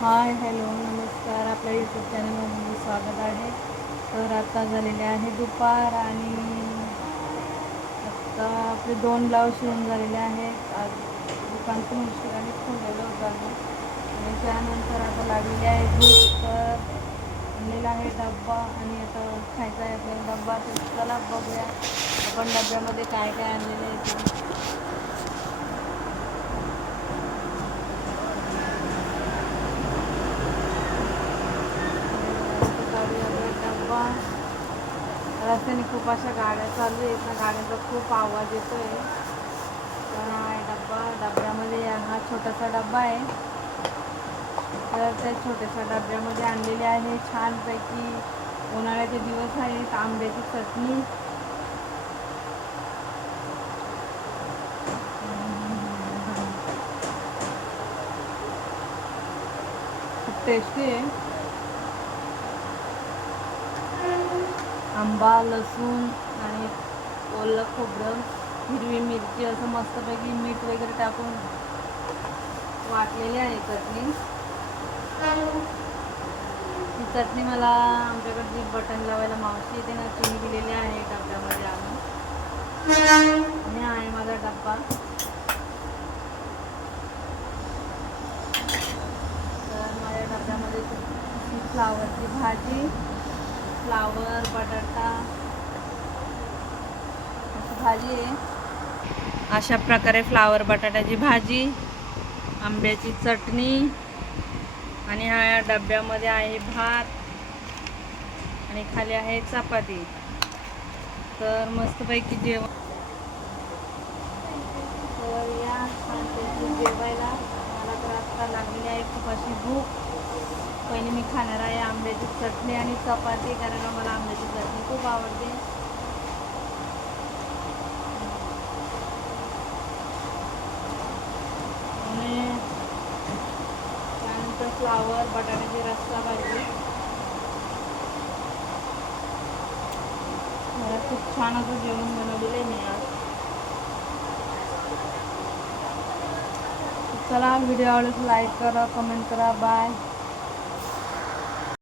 Hi hello नमस्कार. आपल्या YouTube चॅनलमध्ये स्वागत आहे. तर आता झालेले आहे दुपार आणि आता आपले 2 ब्लाऊज शिवून झालेले आहेत. आज दुकान पण उशिराने खोललेलं होतं आम्ही आणि त्यानंतर आता लागलेली आहे भूक. तर आणलेला आहे डब्बा आणि आता खायचा आहे आपल्याला डब्बा. तर चला बघूया आपण डब्यामध्ये काय काय आणलेलं आहे ते. डब्बा रस्त्याने खूप अशा गाड्या चालू आहेत ना, गाड्यांचा खूप आवाज येतो आहे. तर हा आहे डब्बा. डब्यामध्ये हा छोटासा डब्बा आहे. तर त्या छोट्याशा डब्यामध्ये आणलेले आहे छानपैकी उन्हाळ्याचे दिवस आहेत आंब्याची चटणी. खूप टेस्टी आहे. आंबा, लसूण आणि ओलं खोबरं, हिरवी मिरची असं मस्तपैकी मीठ वगैरे टाकून वाटलेली आहे चटणी. ही चटणी मला आमच्याकडची बटन लावायला मावशी येते ना, तिने दिलेली आहे डब्यामध्ये आणून. आणि हा आहे माझा डब्बा. तर माझ्या डब्यामध्ये फ्लावरची भाजी, फ्लावर बटाटा अशी भाजी आहे. अशा प्रकारे फ्लावर बटाट्याची भाजी, आंब्याची चटणी आणि ह्या डब्यामध्ये आहे भात आणि खाली आहे चपाती. तर मस्तपैकी जेवण. तर या छानपैकी जेवायला. मला तर आत्ता लागलेली आहे खूप अशी भूक. पहिले मी खाणार आहे आंब्याची चटणी आणि चपाती, कारण मला आंब्याची चटणी खूप आवडते. आणि त्यानंतर फ्लावर बटाट्याची रस्सा भाजी. मला खूप छान असं जेवण बनवलेलं आहे मी आज. चला व्हिडिओ आवडल्यास लाईक करा, कमेंट करा. बाय.